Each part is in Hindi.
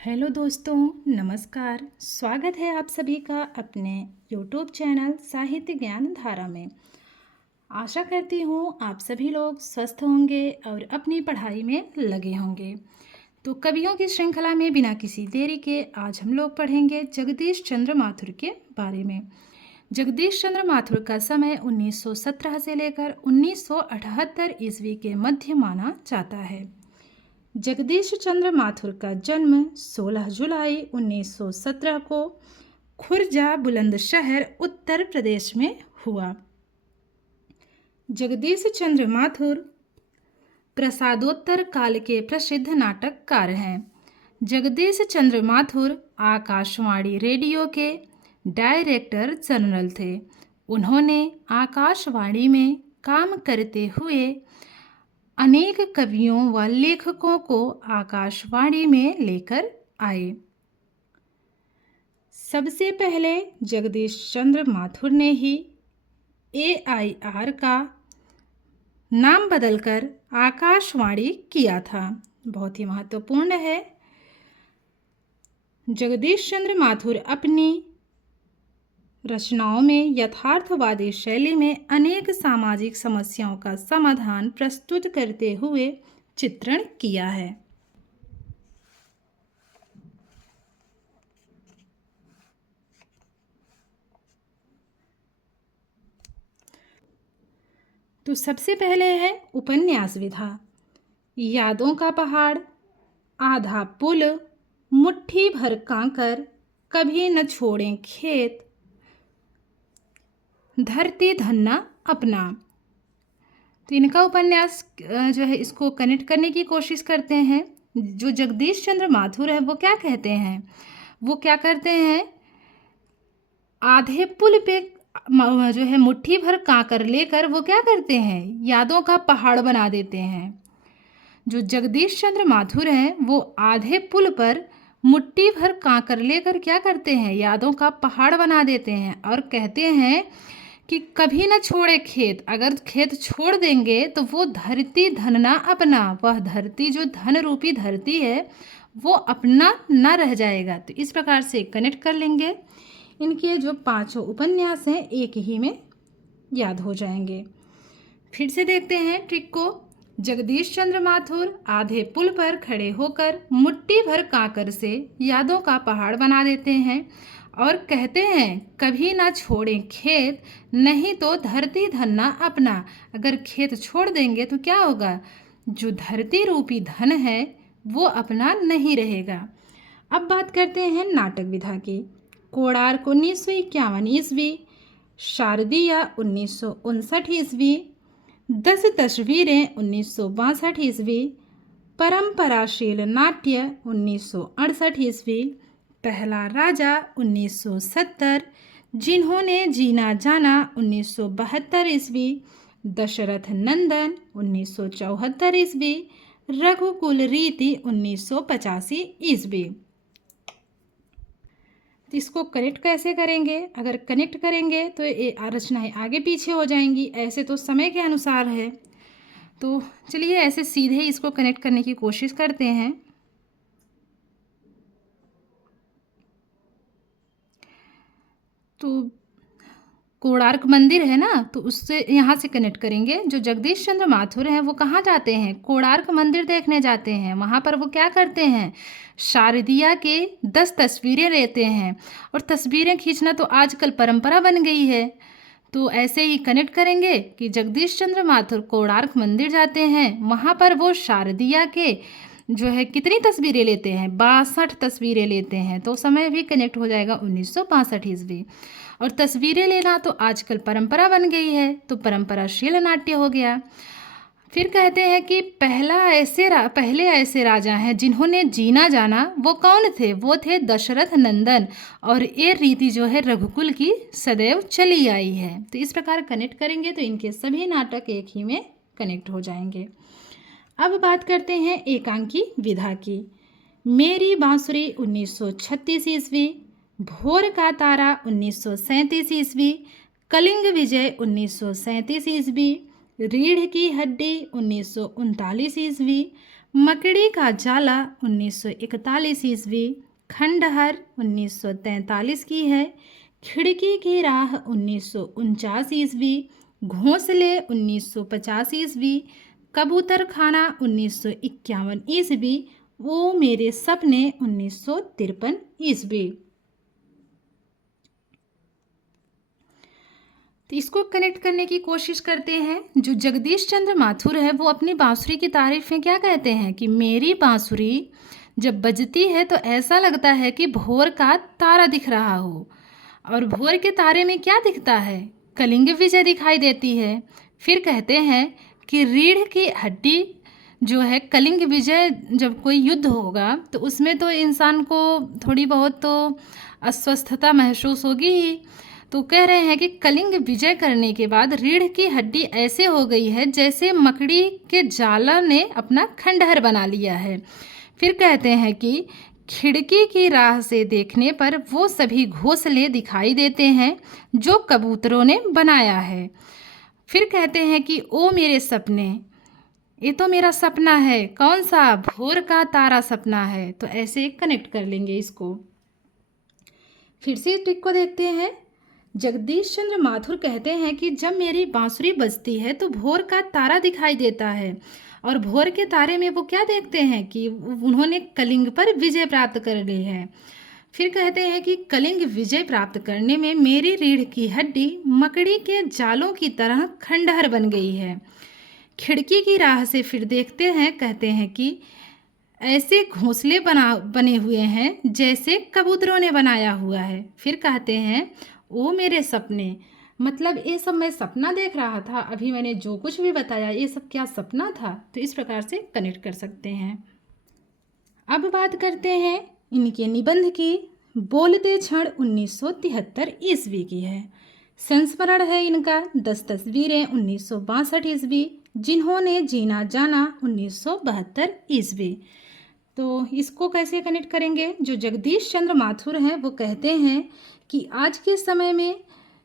हेलो दोस्तों, नमस्कार। स्वागत है आप सभी का अपने यूट्यूब चैनल साहित्य ज्ञान धारा में। आशा करती हूँ आप सभी लोग स्वस्थ होंगे और अपनी पढ़ाई में लगे होंगे। तो कवियों की श्रृंखला में बिना किसी देरी के आज हम लोग पढ़ेंगे जगदीश चंद्र माथुर के बारे में। जगदीश चंद्र माथुर का समय 1917 से लेकर 1978 ईस्वी के मध्य माना जाता है। जगदीश चंद्र माथुर का जन्म 16 जुलाई 1917 को खुर्जा बुलंदशहर उत्तर प्रदेश में हुआ। जगदीश चंद्र माथुर प्रसादोत्तर काल के प्रसिद्ध नाटककार हैं। जगदीश चंद्र माथुर आकाशवाणी रेडियो के डायरेक्टर जनरल थे। उन्होंने आकाशवाणी में काम करते हुए अनेक कवियों व लेखकों को आकाशवाणी में लेकर आए। सबसे पहले जगदीश चंद्र माथुर ने ही AIR का नाम बदलकर आकाशवाणी किया था। बहुत ही महत्वपूर्ण है। जगदीश चंद्र माथुर अपनी रचनाओं में यथार्थवादी शैली में अनेक सामाजिक समस्याओं का समाधान प्रस्तुत करते हुए चित्रण किया है। तो सबसे पहले है उपन्यास विधा। यादों का पहाड़, आधा पुल, मुट्ठी भर कांकर, कभी न छोड़ें खेत, धरती धन्ना अपना। तो इनका उपन्यास जो है इसको कनेक्ट करने की कोशिश करते हैं। जो जगदीश चंद्र माथुर है वो क्या कहते हैं, वो क्या करते हैं, आधे पुल पे जो है मुट्ठी भर कांकर लेकर वो क्या करते हैं, यादों का पहाड़ बना देते हैं। जो जगदीश चंद्र माथुर हैं वो आधे पुल पर मुट्ठी भर कांकर लेकर क्या करते हैं, यादों का पहाड़ बना देते हैं और कहते हैं कि कभी न छोड़े खेत। अगर खेत छोड़ देंगे तो वो धरती धनना अपना, वह धरती जो धन रूपी धरती है वो अपना न रह जाएगा। तो इस प्रकार से कनेक्ट कर लेंगे। इनके जो 5 उपन्यास हैं एक ही में याद हो जाएंगे। फिर से देखते हैं ट्रिक को। जगदीश चंद्र माथुर आधे पुल पर खड़े होकर मुट्ठी भर कांकर से यादों का पहाड़ बना देते हैं और कहते हैं कभी ना छोड़ें खेत, नहीं तो धरती धन्ना अपना। अगर खेत छोड़ देंगे तो क्या होगा, जो धरती रूपी धन है वो अपना नहीं रहेगा। अब बात करते हैं नाटक विधा की। कोणार्क 1951 ईस्वी, शारदीया 1959 ईस्वी, 10 तस्वीरें 1962 ईस्वी, परंपराशील नाट्य 1968 ईस्वी, पहला राजा 1970, जिन्होंने जीना जाना 1972 ईस्वी, दशरथ नंदन 1974 ईस्वी, रघुकुल रीति 1985 ईस्वी। तो इसको कनेक्ट कैसे करेंगे, अगर कनेक्ट करेंगे तो ये रचनाएं आगे पीछे हो जाएंगी। ऐसे तो समय के अनुसार है, तो चलिए ऐसे सीधे इसको कनेक्ट करने की कोशिश करते हैं। तो कोणार्क मंदिर है ना, तो उससे यहाँ से कनेक्ट करेंगे। जो जगदीश चंद्र माथुर हैं वो कहाँ जाते हैं, कोणार्क मंदिर देखने जाते हैं। वहाँ पर वो क्या करते हैं, शारदीया के 10 तस्वीरें लेते हैं। और तस्वीरें खींचना तो आजकल परंपरा बन गई है। तो ऐसे ही कनेक्ट करेंगे कि जगदीश चंद्र माथुर कोणार्क मंदिर जाते हैं, वहाँ पर वो शारदीया के जो है कितनी तस्वीरें लेते हैं, 62 तस्वीरें लेते हैं। तो समय भी कनेक्ट हो जाएगा 1962 ईस्वी। और तस्वीरें लेना तो आजकल परंपरा बन गई है, तो परंपराशील नाट्य हो गया। फिर कहते हैं कि पहले ऐसे राजा हैं जिन्होंने जीना जाना, वो कौन थे, वो थे दशरथ नंदन। और ये रीति जो है रघुकुल की सदैव चली आई है। तो इस प्रकार कनेक्ट करेंगे तो इनके सभी नाटक एक ही में कनेक्ट हो जाएंगे। अब बात करते हैं एकांकी विधा की। मेरी बांसुरी 1936 ईस्वी, भोर का तारा 1937 ईस्वी, कलिंग विजय 1937 ईस्वी, रीढ़ की हड्डी 1939 ईस्वी, मकड़ी का जाला 1941 ईस्वी, खंडहर 1943 की है, खिड़की की राह 1949 ईस्वी, घोंसले 1950 ईस्वी, कबूतर खाना 1951 ईस्वी, वो मेरे सपने 1953 ईस्वी। तो इसको कनेक्ट करने की कोशिश करते हैं। जो जगदीश चंद्र माथुर है वो अपनी बांसुरी की तारीफ में क्या कहते हैं कि मेरी बांसुरी जब बजती है तो ऐसा लगता है कि भोर का तारा दिख रहा हो। और भोर के तारे में क्या दिखता है? कलिंग विजय दिखाई देती है। फिर कहते हैं कि रीढ़ की हड्डी जो है, कलिंग विजय जब कोई युद्ध होगा तो उसमें तो इंसान को थोड़ी बहुत तो अस्वस्थता महसूस होगी ही। तो कह रहे हैं कि कलिंग विजय करने के बाद रीढ़ की हड्डी ऐसे हो गई है जैसे मकड़ी के जाला ने अपना खंडहर बना लिया है। फिर कहते हैं कि खिड़की की राह से देखने पर वो सभी घोंसले दिखाई देते हैं जो कबूतरों ने बनाया है। फिर कहते हैं कि ओ मेरे सपने, ये तो मेरा सपना है। कौन सा? भोर का तारा सपना है। तो ऐसे कनेक्ट कर लेंगे इसको। फिर से इस ट्रिक को देखते हैं। जगदीश चंद्र माथुर कहते हैं कि जब मेरी बांसुरी बजती है तो भोर का तारा दिखाई देता है। और भोर के तारे में वो क्या देखते हैं कि उन्होंने कलिंग पर विजय प्राप्त कर ली है। फिर कहते हैं कि कलिंग विजय प्राप्त करने में मेरी रीढ़ की हड्डी मकड़ी के जालों की तरह खंडहर बन गई है। खिड़की की राह से फिर देखते हैं, कहते हैं कि ऐसे घोंसले बने हुए हैं जैसे कबूतरों ने बनाया हुआ है। फिर कहते हैं ओ मेरे सपने, मतलब ये सब मैं सपना देख रहा था। अभी मैंने जो कुछ भी बताया ये सब क्या सपना था? तो इस प्रकार से कनेक्ट कर सकते हैं। अब बात करते हैं इनके निबंध की। बोलते क्षण 1973 ईस्वी की है। संस्मरण है इनका 10 तस्वीरें 1962 ईस्वी, जिन्होंने जीना जाना 1972 ईस्वी। तो इसको कैसे कनेक्ट करेंगे? जो जगदीश चंद्र माथुर हैं वो कहते हैं कि आज के समय में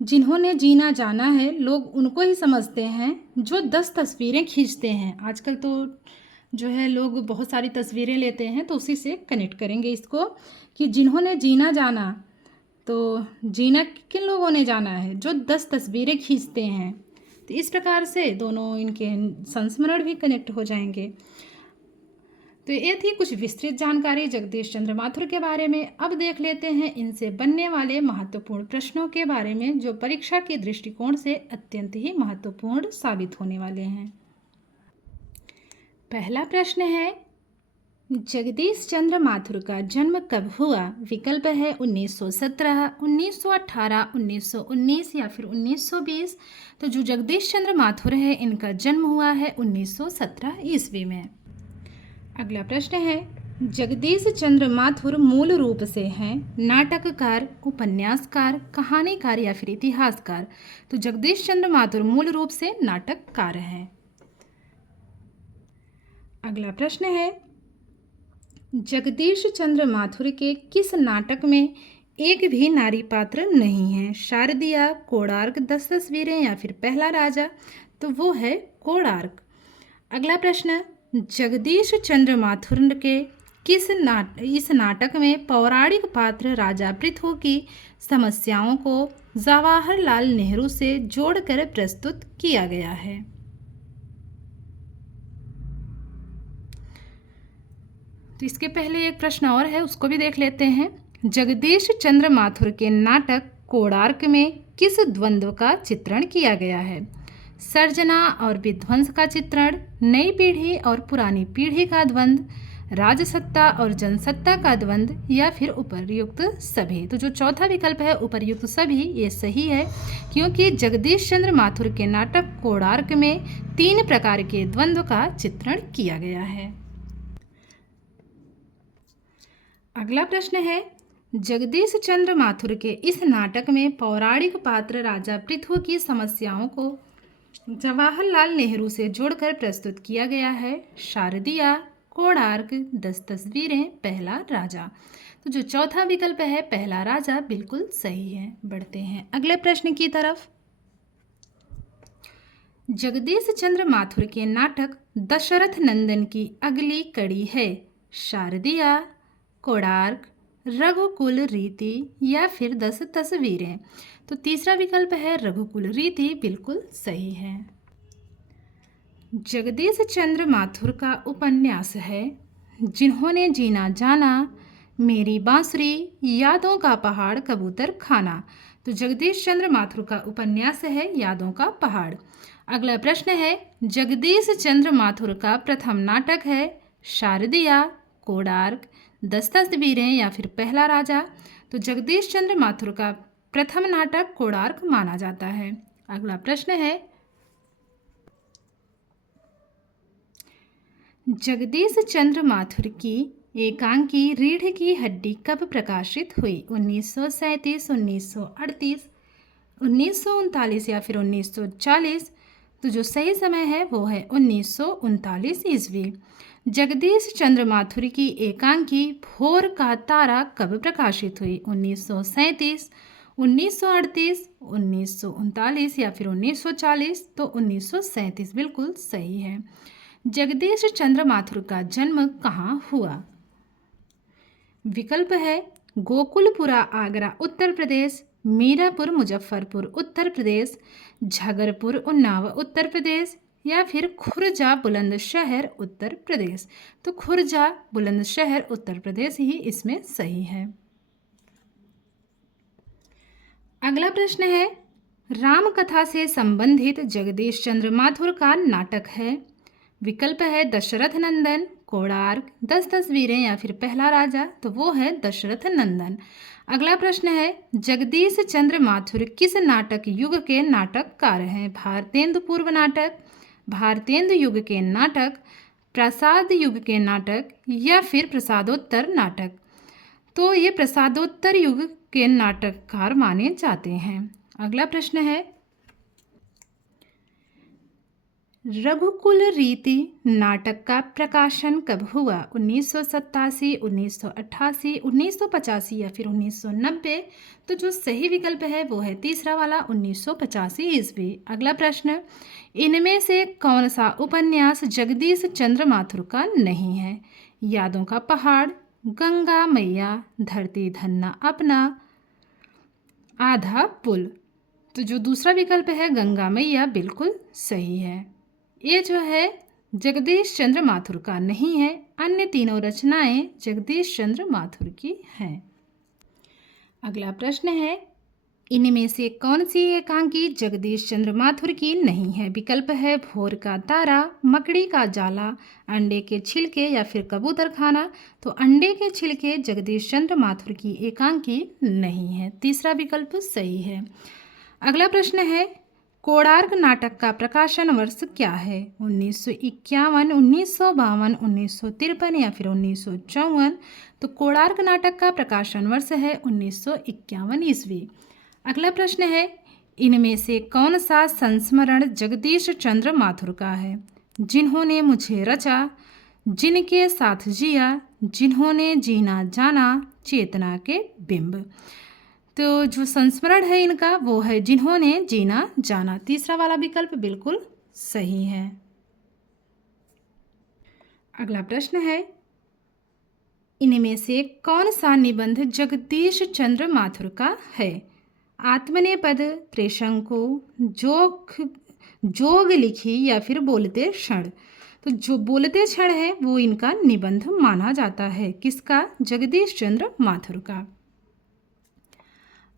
जिन्होंने जीना जाना है लोग उनको ही समझते हैं जो 10 तस्वीरें खींचते हैं। आजकल तो जो है लोग बहुत सारी तस्वीरें लेते हैं, तो उसी से कनेक्ट करेंगे इसको कि जिन्होंने जीना जाना, तो जीना किन लोगों ने जाना है? जो 10 तस्वीरें खींचते हैं। तो इस प्रकार से दोनों इनके संस्मरण भी कनेक्ट हो जाएंगे। तो ये थी कुछ विस्तृत जानकारी जगदीश चंद्र माथुर के बारे में। अब देख लेते हैं इनसे बनने वाले महत्वपूर्ण प्रश्नों के बारे में जो परीक्षा के दृष्टिकोण से अत्यंत ही महत्वपूर्ण साबित होने वाले हैं। पहला प्रश्न है, जगदीश चंद्र माथुर का जन्म कब हुआ? विकल्प है 1917, 1918, 1919 या फिर 1920। तो जो जगदीश चंद्र माथुर है इनका जन्म हुआ है 1917 ईस्वी में। अगला प्रश्न है, जगदीश चंद्र माथुर मूल रूप से हैं नाटककार, उपन्यासकार, कहानीकार या फिर इतिहासकार? तो जगदीश चंद्र माथुर मूल रूप से नाटककार हैं। अगला प्रश्न है, जगदीश चंद्र माथुर के किस नाटक में एक भी नारी पात्र नहीं है? शारदिया, कोणार्क, 10 तस्वीरें या फिर पहला राजा? तो वो है कोणार्क। अगला प्रश्न, जगदीश चंद्र माथुर के इस नाटक में पौराणिक पात्र राजा पृथु की समस्याओं को जवाहरलाल नेहरू से जोड़कर प्रस्तुत किया गया है। तो इसके पहले एक प्रश्न और है, उसको भी देख लेते हैं। जगदीश चंद्र माथुर के नाटक कोणार्क में किस द्वंद्व का चित्रण किया गया है? सर्जना और विध्वंस का चित्रण, नई पीढ़ी और पुरानी पीढ़ी का द्वंद्व, राजसत्ता और जनसत्ता का द्वंद्व या फिर उपर्युक्त सभी? तो जो चौथा विकल्प है उपर्युक्त सभी, ये सही है, क्योंकि जगदीश चंद्र माथुर के नाटक कोणार्क में 3 प्रकार के द्वंद्व का चित्रण किया गया है। अगला प्रश्न है, जगदीश चंद्र माथुर के इस नाटक में पौराणिक पात्र राजा पृथु की समस्याओं को जवाहरलाल नेहरू से जोड़कर प्रस्तुत किया गया है। शारदिया, कोणार्क, 10 तस्वीरें, पहला राजा। तो जो चौथा विकल्प है पहला राजा बिल्कुल सही है। बढ़ते हैं अगले प्रश्न की तरफ। जगदीश चंद्र माथुर के नाटक दशरथ नंदन की अगली कड़ी है? शारदिया, कोणार्क, रघुकुल रीति या फिर 10 तस्वीरें। तो तीसरा विकल्प है रघुकुल रीति, बिल्कुल सही है। जगदीश चंद्र माथुर का उपन्यास है जिन्होंने जीना जाना, मेरी बांसुरी, यादों का पहाड़, कबूतर खाना। तो जगदीश चंद्र माथुर का उपन्यास है यादों का पहाड़। अगला प्रश्न है, जगदीश चंद्र माथुर का प्रथम नाटक है शारदिया, कोणार्क, 10 तस्वीरें या फिर पहला राजा। तो जगदीश चंद्र माथुर का प्रथम नाटक कोणार्क माना जाता है। अगला प्रश्न है, जगदीश चंद्र माथुर की एकांकी रीढ़ की हड्डी कब प्रकाशित हुई? 1937, 1938, 1939 या फिर 1940। तो जो सही समय है वो है 1939 ईस्वी। जगदीश चंद्र माथुर की एकांकी भोर का तारा कब प्रकाशित हुई? 1937, 1938, 1939 या फिर 1940। तो 1937 बिल्कुल सही है। जगदीश चंद्र माथुर का जन्म कहाँ हुआ? विकल्प है गोकुलपुरा आगरा उत्तर प्रदेश, मीरापुर मुजफ्फरपुर उत्तर प्रदेश, झगरपुर उन्नाव उत्तर प्रदेश या फिर खुर्जा बुलंदशहर उत्तर प्रदेश। तो खुर्जा बुलंदशहर उत्तर प्रदेश ही इसमें सही है। अगला प्रश्न है, राम कथा से संबंधित जगदीश चंद्र माथुर का नाटक है। विकल्प है दशरथ नंदन, कोणार्क, 10 तस्वीरें या फिर पहला राजा। तो वो है दशरथ नंदन। अगला प्रश्न है, जगदीश चंद्र माथुर किस नाटक युग के नाटककार हैं? भारतेंदु पूर्व नाटक, भारतेंदु युग के नाटक, प्रसाद युग के नाटक या फिर प्रसादोत्तर नाटक। तो ये प्रसादोत्तर युग के नाटककार माने जाते हैं। अगला प्रश्न है, रघुकुल रीति नाटक का प्रकाशन कब हुआ? 1987, 1988, 1985 या फिर 1990। तो जो सही विकल्प है वो है तीसरा वाला 1985 ईस्वी। अगला प्रश्न, इनमें से कौन सा उपन्यास जगदीश चंद्र माथुर का नहीं है? यादों का पहाड़, गंगा मैया, धरती धन्ना अपना, आधा पुल। तो जो दूसरा विकल्प है गंगा मैया बिल्कुल सही है। ये जो है जगदीश चंद्र माथुर का नहीं है, अन्य तीनों रचनाएं जगदीश चंद्र माथुर की हैं। अगला प्रश्न है, इनमें से कौन सी एकांकी जगदीश चंद्र माथुर की नहीं है? विकल्प है भोर का तारा, मकड़ी का जाला, अंडे के छिलके या फिर कबूतर खाना। तो अंडे के छिलके जगदीश चंद्र माथुर की एकांकी नहीं है, तीसरा विकल्प सही है। अगला प्रश्न है, कोणार्क नाटक का प्रकाशन वर्ष क्या है? 1951, 1952, 1953 या फिर 1954। तो कोणार्क नाटक का प्रकाशन वर्ष है 1951 ईस्वी। अगला प्रश्न है, इनमें से कौन सा संस्मरण जगदीश चंद्र माथुर का है? जिन्होंने मुझे रचा, जिनके साथ जिया, जिन्होंने जीना जाना, चेतना के बिंब। तो जो संस्मरण है इनका वो है जिन्होंने जीना जाना, तीसरा वाला विकल्प बिल्कुल सही है। अगला प्रश्न है, इनमें से कौन सा निबंध जगदीश चंद्र माथुर का है? आत्मनेपद, त्रिशंकु, जोग लिखी या फिर बोलते क्षण। तो जो बोलते क्षण है वो इनका निबंध माना जाता है, किसका? जगदीश चंद्र माथुर का।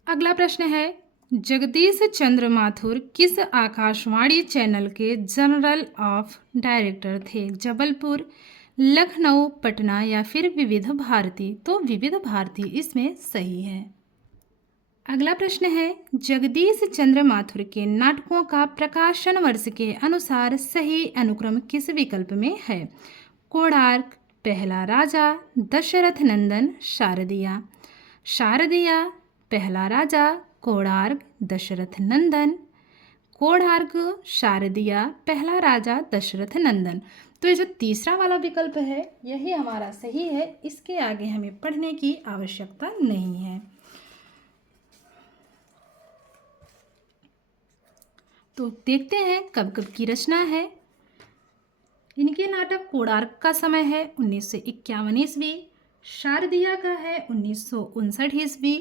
अगला प्रश्न है, जगदीश चंद्र माथुर किस आकाशवाणी चैनल के जनरल ऑफ डायरेक्टर थे? जबलपुर, लखनऊ, पटना या फिर विविध भारती। तो विविध भारती इसमें सही है। अगला प्रश्न है, जगदीश चंद्र माथुर के नाटकों का प्रकाशन वर्ष के अनुसार सही अनुक्रम किस विकल्प में है? कोणार्क, पहला राजा, दशरथ नंदन, शारदिया। शारदिया, पहला राजा, कोणार्क, दशरथ नंदन, कोणार्क, शारदिया, पहला राजा, दशरथ नंदन। तो ये जो तीसरा वाला विकल्प है यही हमारा सही है, इसके आगे हमें पढ़ने की आवश्यकता नहीं है। तो देखते हैं कब कब की रचना है। इनके नाटक कोणार्क का समय है 1951 ईस्वी, शारदिया का है 1959 ईस्वी।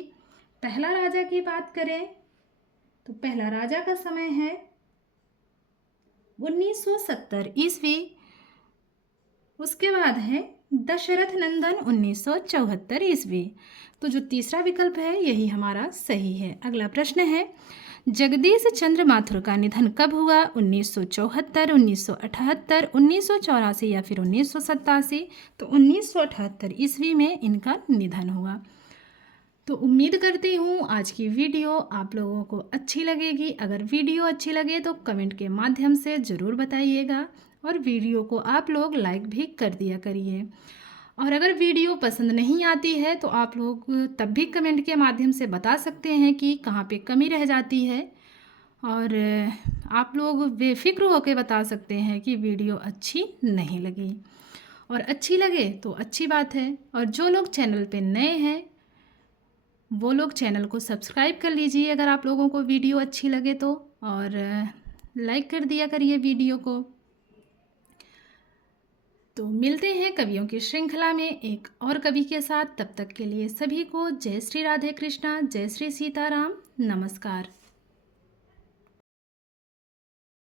पहला राजा की बात करें तो पहला राजा का समय है 1970 ईस्वी। उसके बाद है दशरथ नंदन 1974 ईस्वी। तो जो तीसरा विकल्प है यही हमारा सही है। अगला प्रश्न है, जगदीश चंद्र माथुर का निधन कब हुआ? 1974, 1978, 1984 या फिर 1987? तो 1978 ईस्वी में इनका निधन हुआ। तो उम्मीद करती हूँ आज की वीडियो आप लोगों को अच्छी लगेगी। अगर वीडियो अच्छी लगे तो कमेंट के माध्यम से ज़रूर बताइएगा और वीडियो को आप लोग लाइक भी कर दिया करिए। और अगर वीडियो पसंद नहीं आती है तो आप लोग तब भी कमेंट के माध्यम से बता सकते हैं कि कहाँ पे कमी रह जाती है, और आप लोग बेफिक्र होकर बता सकते हैं कि वीडियो अच्छी नहीं लगी। और अच्छी लगे तो अच्छी बात है, और जो लोग चैनल पे नए हैं वो लोग चैनल को सब्सक्राइब कर लीजिए अगर आप लोगों को वीडियो अच्छी लगे तो, और लाइक कर दिया करिए वीडियो को। तो मिलते हैं कवियों की श्रृंखला में एक और कवि के साथ। तब तक के लिए सभी को जय श्री राधे कृष्णा, जय श्री सीताराम, नमस्कार।